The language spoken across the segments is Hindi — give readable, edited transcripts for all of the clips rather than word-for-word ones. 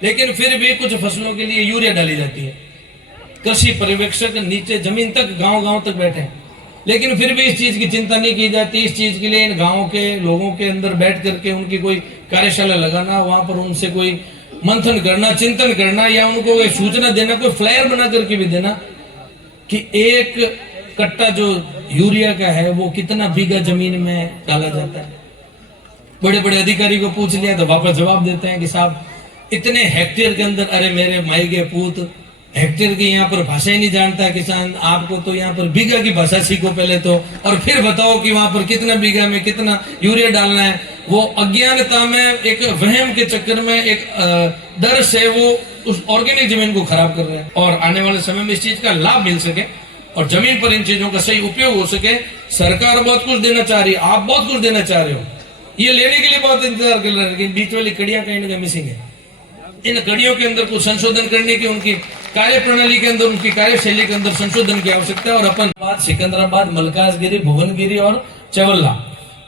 लेकिन फिर भी कुछ फसलों के लिए यूरिया डाली जाती है। कृषि पर्यवेक्षक नीचे जमीन तक गांव तक बैठे हैं, लेकिन फिर भी इस चीज की चिंता नहीं की जाती। इस चीज के लिए इन गांवों के लोगों के अंदर बैठ करके उनकी कोई कार्यशाला लगाना, वहां पर उनसे कोई मंथन करना, चिंतन करना, या उनको कोई सूचना देना, कोई फ्लायर बना करके भी देना कि एक कट्टा जो यूरिया का है वो कितना बीघा जमीन में डाला जाता है। बड़े बड़े अधिकारी को पूछ लिया तो वापस जवाब देते हैं कि साहब इतने हेक्टेयर के अंदर, अरे मेरे माई के पूत, हेक्टेयर की यहाँ पर भाषा ही नहीं जानता है किसान। आपको तो यहाँ पर बीघा की भाषा सीखो पहले तो, और फिर बताओ कि वहां पर कितना बीघा में कितना यूरिया डालना है। वो अज्ञानता में, एक वहम के चक्कर में, एक डर से वो उस ऑर्गेनिक जमीन को खराब कर रहे हैं। और आने वाले समय में इस चीज का लाभ मिल सके और जमीन पर इन चीजों का सही उपयोग हो सके। सरकार बहुत कुछ देना चाह रही है, आप बहुत कुछ देना चाह रहे हो, ये लेने के लिए बहुत इंतजार कर रहे हैं, लेकिन बीच वाली कड़ियां कहीं ना कहीं मिसिंग है। इन कड़ियों के अंदर कुछ संशोधन करने की, उनकी कार्य प्रणाली के अंदर, उनकी कार्यशैली के अंदर संशोधन की आवश्यकता है। और अपन बात सिकंदराबाद, मलकाजगिरी, भुवनगिरी और चवल्ला,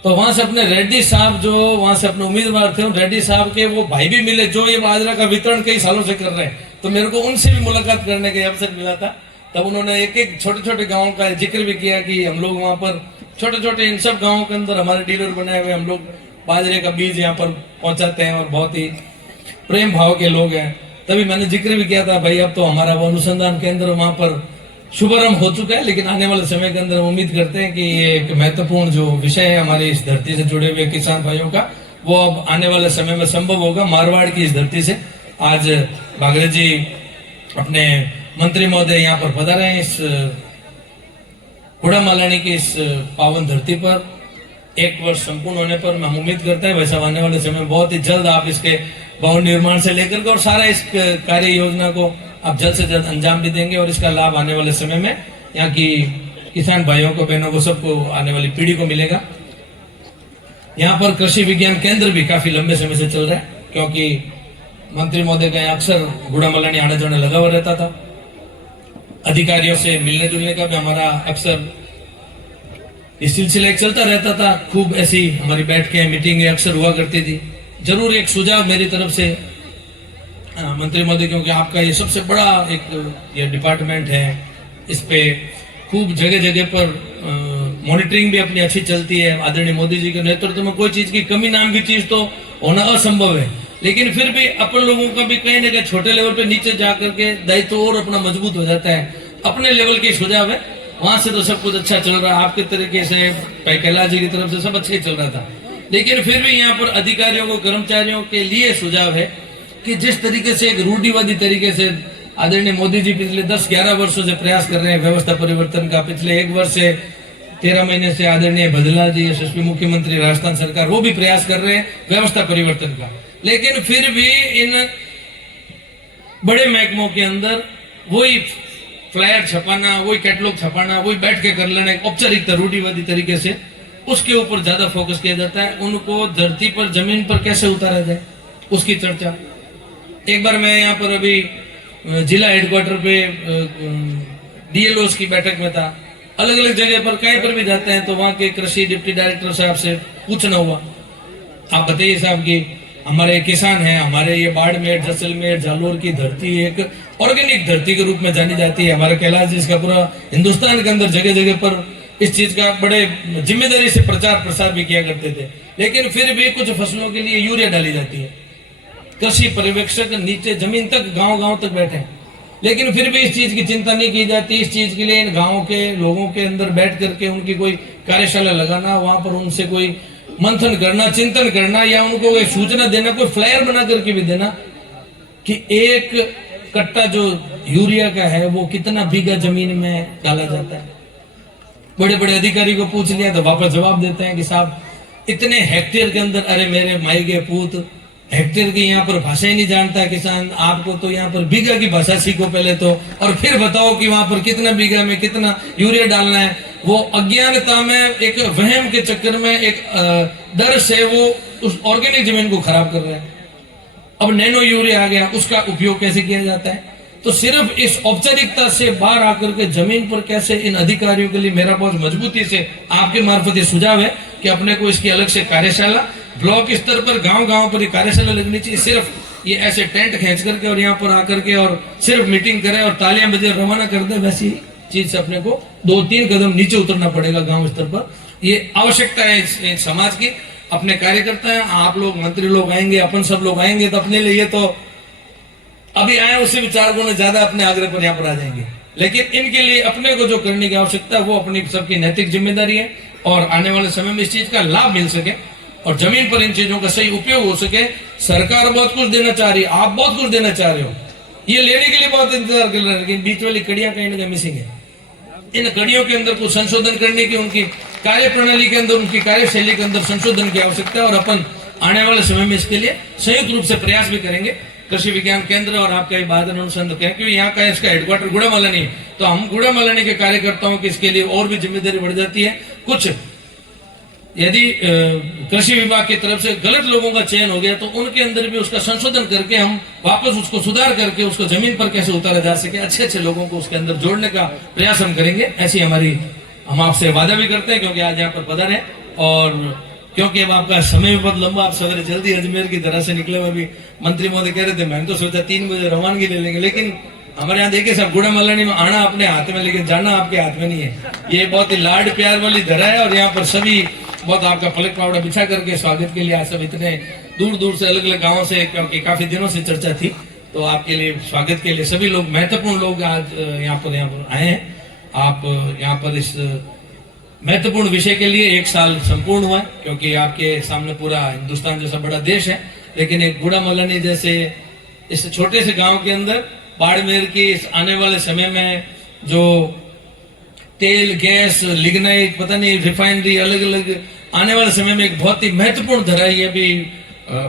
तो वहां से अपने रेड्डी साहब जो वहां से अपने उम्मीदवार थे, उन रेड्डी साहब के वो भाई भी मिले जो ये बाजरा का वितरण कई सालों से कर रहे हैं। तो मेरे को उनसे भी मुलाकात करने का अवसर मिला था। तब उन्होंने एक एक छोटे छोटे गाँव का जिक्र भी किया कि हम लोग वहां पर छोटे छोटे इन सब गाँवों के अंदर हमारे डीलर बनाए हुए, हम लोग बाजरे का बीज यहाँ पर पहुंचाते हैं और बहुत ही प्रेम भाव के लोग हैं। तभी मैंने जिक्र भी किया था, भाई अब तो हमारा वो अनुसंधान केंद्र वहां पर शुभारंभ हो चुका है, लेकिन आने वाले समय के अंदर हम उम्मीद करते हैं कि ये एक महत्वपूर्ण जो विषय है हमारी इस धरती से जुड़े हुए किसान भाइयों का, वो अब आने वाले समय में संभव होगा। मारवाड़ की इस धरती से आज बागरे जी अपने मंत्री महोदय यहाँ पर पधारे हैं, इस गुड़ामालानी की इस पावन धरती पर। एक वर्ष संपूर्ण होने पर हम उम्मीद करते हैं वैसा आने वाले समय बहुत ही जल्द आप इसके भवन निर्माण से लेकर के और सारा इस कार्य योजना को आप जल्द से जल्द अंजाम भी देंगे, और इसका लाभ आने वाले समय में यहाँ की किसान भाइयों को, बहनों को, सबको, आने वाली पीढ़ी को मिलेगा। यहाँ पर कृषि विज्ञान केंद्र भी काफी लंबे समय से चल रहा है, क्योंकि मंत्री महोदय का अक्सर गुड़ामालानी आने जाने लगा हुआ रहता था। अधिकारियों से मिलने जुलने का भी हमारा अक्सर इस सिलसिला एक चलता रहता था। खूब ऐसी हमारी बैठकें, मीटिंगें अक्सर हुआ करती थी। जरूर एक सुझाव मेरी तरफ से मंत्री महोदय, क्योंकि आपका ये सबसे बड़ा एक ये डिपार्टमेंट है, इस पे खूब जगह जगह पर मॉनिटरिंग भी अपनी अच्छी चलती है। आदरणीय मोदी जी के नेतृत्व में कोई चीज की कमी नाम की चीज तो होना असंभव है, लेकिन फिर भी अपन लोगों का भी कहीं ना कहीं छोटे लेवल पे नीचे जाकर के दायित्व और अपना मजबूत हो जाता है। अपने लेवल के सुझाव है, वहां से तो सब कुछ अच्छा चल रहा है, आपके तरीके से, भाई कैलाश जी की तरफ से सब अच्छा ही चल रहा था, लेकिन फिर भी यहाँ पर अधिकारियों को, कर्मचारियों के लिए सुझाव है कि जिस तरीके से एक रूढ़िवादी तरीके से आदरणीय मोदी जी पिछले 10-11 वर्षों से प्रयास कर रहे हैं व्यवस्था परिवर्तन का, पिछले 1 वर्ष से 13 महीने से आदरणीय भदला जी, यशस्वी मुख्यमंत्री राजस्थान सरकार, वो भी प्रयास कर रहे हैं व्यवस्था परिवर्तन का, लेकिन फिर भी इन बड़े महकमों के अंदर वही फ्लायर छपाना, वही कैटलॉग छपाना, वही बैठ के कर लेना, औपचारिकता, रूढ़िवादी तरीके से, उसके ऊपर ज्यादा फोकस किया जाता है। उनको धरती पर, जमीन पर कैसे उतारा जाए, उसकी चर्चा। एक बार मैं यहाँ पर अभी जिला हेडक्वार्टर पे डीएलओस की बैठक में था। अलग अलग जगह पर कहीं पर भी जाते हैं तो वहाँ के कृषि डिप्टी डायरेक्टर साहब से पूछना हुआ, आप बताइए साहब कि हमारे किसान हैं, हमारे ये बाड़मेर, जैसलमेर, जालोर की धरती एक ऑर्गेनिक धरती के रूप में जानी जाती है। हमारे कैलाश जी इसका पूरा हिंदुस्तान के अंदर जगह जगह पर इस चीज का बड़े जिम्मेदारी से प्रचार प्रसार भी किया करते थे, लेकिन फिर भी कुछ फसलों के लिए यूरिया डाली जाती है। कृषि पर्यवेक्षक नीचे जमीन तक गांव तक बैठे हैं, लेकिन फिर भी इस चीज की चिंता नहीं की जाती। इस चीज के लिए इन गाँव के लोगों के अंदर बैठ करके उनकी कोई कार्यशाला लगाना, वहां पर उनसे कोई मंथन करना, चिंतन करना, या उनको कोई सूचना देना, कोई फ्लायर बना करके भी देना कि एक कट्टा जो यूरिया का है वो कितना बीघा जमीन में डाला जाता है। बड़े बड़े अधिकारी को पूछ लिया तो वापस जवाब देते हैं कि साहब इतने हेक्टेयर के अंदर, अरे मेरे माई के पूत, हेक्टेयर की यहाँ पर भाषा ही नहीं जानता है किसान। आपको तो यहाँ पर बीघा की भाषा सीखो पहले तो, और फिर बताओ कि वहां पर कितना बीघा में कितना यूरिया डालना है। वो अज्ञानता में, एक वहम के चक्कर में, एक डर से वो उस ऑर्गेनिक जमीन को खराब कर रहे हैं। अब नैनो यूरिया आ गया, उसका उपयोग कैसे किया जाता है। तो सिर्फ इस औपचारिकता से बाहर आकर के जमीन पर कैसे इन अधिकारियों के लिए मेरा बहुत मजबूती से आपके मार्फत ये सुझाव है कि अपने को इसकी अलग से कार्यशाला, ब्लॉक स्तर पर, गांव पर कार्यशाला लगनी चाहिए। सिर्फ ये ऐसे टेंट खींच करके और यहाँ पर आकर के और सिर्फ मीटिंग करे और तालियां बजे रवाना कर दे, वैसी चीज से अपने को 2-3 कदम नीचे उतरना पड़ेगा गांव स्तर पर। ये आवश्यकता है इस समाज की। अपने कार्यकर्ता हैं, आप लोग मंत्री लोग आएंगे, अपन सब लोग आएंगे, तो अपने लिए तो अभी आए उसी विचार को ज्यादा अपने आग्रह पर यहाँ पर आ जाएंगे, लेकिन इनके लिए अपने को जो करने की आवश्यकता है वो अपनी सबकी नैतिक जिम्मेदारी है और आने वाले समय में इस चीज का लाभ मिल सके और जमीन पर इन चीजों का सही उपयोग हो सके। सरकार बहुत कुछ देना चाह रही है, आप बहुत कुछ देना चाह रहे हो, ये लेने के लिए बहुत इंतजार कर रहे हैं, लेकिन बीच वाली कड़ियां कहीं ना कहीं मिसिंग है। इन कड़ियों के अंदर कुछ संशोधन करने की, उनकी कार्य प्रणाली के अंदर, उनकी कार्यशैली के अंदर संशोधन की आवश्यकता है और अपन आने वाले समय में इसके लिए संयुक्त रूप से प्रयास भी करेंगे। कृषि विज्ञान केंद्र और आपका ये बादल अनुसंधान केंद्र, क्योंकि यहाँ का इसका हेडक्वार्टर गुड़ामलानी, तो हम गुड़ामलानी के कार्यकर्ताओं की इसके लिए और भी जिम्मेदारी बढ़ जाती है। कुछ यदि कृषि विभाग की तरफ से गलत लोगों का चयन हो गया तो उनके अंदर भी उसका संशोधन करके हम वापस उसको सुधार करके उसको जमीन पर कैसे उतारा जा सके, अच्छे अच्छे लोगों को उसके अंदर जोड़ने का प्रयास हम करेंगे। ऐसी हम आपसे वादा भी करते हैं, क्योंकि आज यहाँ पर पधारे हैं और क्योंकि अब आपका समय भी बहुत लंबा, आप सवेरे जल्दी अजमेर की तरह से निकले हुए। अभी मंत्री महोदय कह रहे थे, मैंने तो सोचा 3 बजे रवानगी ले लेंगे, लेकिन हमारे यहाँ देखिए सब गुड़ामलानी में आना अपने हाथ में, लेकिन जाना आपके हाथ में नहीं है। ये बहुत ही लाड प्यार वाली धरा है और यहाँ पर सभी बहुत आपका पलक पावड़ा बिछा करके स्वागत के लिए आज सब इतने दूर दूर से अलग अलग गाँव से, क्योंकि काफी दिनों से चर्चा थी, तो आपके लिए स्वागत के लिए सभी लोग, महत्वपूर्ण लोग आज यहाँ पर आए हैं। आप यहाँ पर इस महत्वपूर्ण विषय के लिए 1 साल संपूर्ण हुआ है, क्योंकि आपके सामने पूरा हिंदुस्तान जैसा बड़ा देश है, लेकिन एक गुड़ामलानी जैसे इस छोटे से गांव के अंदर बाड़मेर की इस आने वाले समय में जो तेल, गैस, लिग्नाइट, पता नहीं रिफाइनरी, अलग अलग आने वाले समय में एक बहुत ही महत्वपूर्ण धरा, ये भी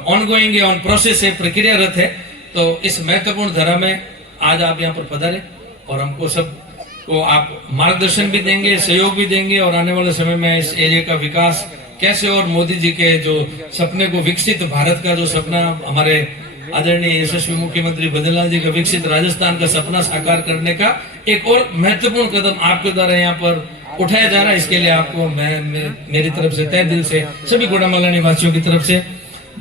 ऑनगोइंग है, ऑन प्रोसेस है, प्रक्रियारत है। तो इस महत्वपूर्ण धरा में आज आप यहाँ पर पधारे और हमको सब को आप मार्गदर्शन भी देंगे, सहयोग भी देंगे और आने वाले समय में इस एरिया का विकास कैसे और मोदी जी के जो सपने को, विकसित भारत का जो सपना, हमारे आदरणीय यशस्वी मुख्यमंत्री बद्रीलाल जी का विकसित राजस्थान का सपना साकार करने का एक और महत्वपूर्ण कदम आपके द्वारा यहाँ पर उठाया जा रहा है। इसके लिए आपको मेरी तरफ से, तहे दिल से, सभी गुड़ामलानी वासियों की तरफ से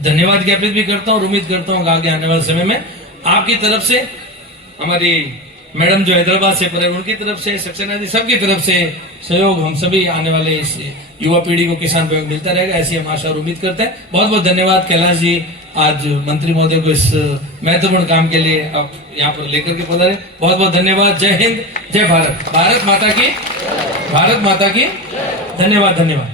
धन्यवाद ज्ञापित भी करता हूँ और उम्मीद करता हूँ आगे आने वाले समय में आपकी तरफ से, हमारी मैडम जो हैदराबाद से पर, उनकी तरफ से, सक्सेना जी, सबकी तरफ से सहयोग हम सभी आने वाले इस युवा पीढ़ी को किसान बैंक मिलता रहेगा, ऐसी हम आशा और उम्मीद करते हैं। बहुत बहुत धन्यवाद कैलाश जी, आज मंत्री महोदय को इस महत्वपूर्ण काम के लिए आप यहाँ पर लेकर के पधारे। बहुत बहुत धन्यवाद। जय हिंद, जय भारत, भारत माता की, भारत माता की। धन्यवाद, धन्यवाद।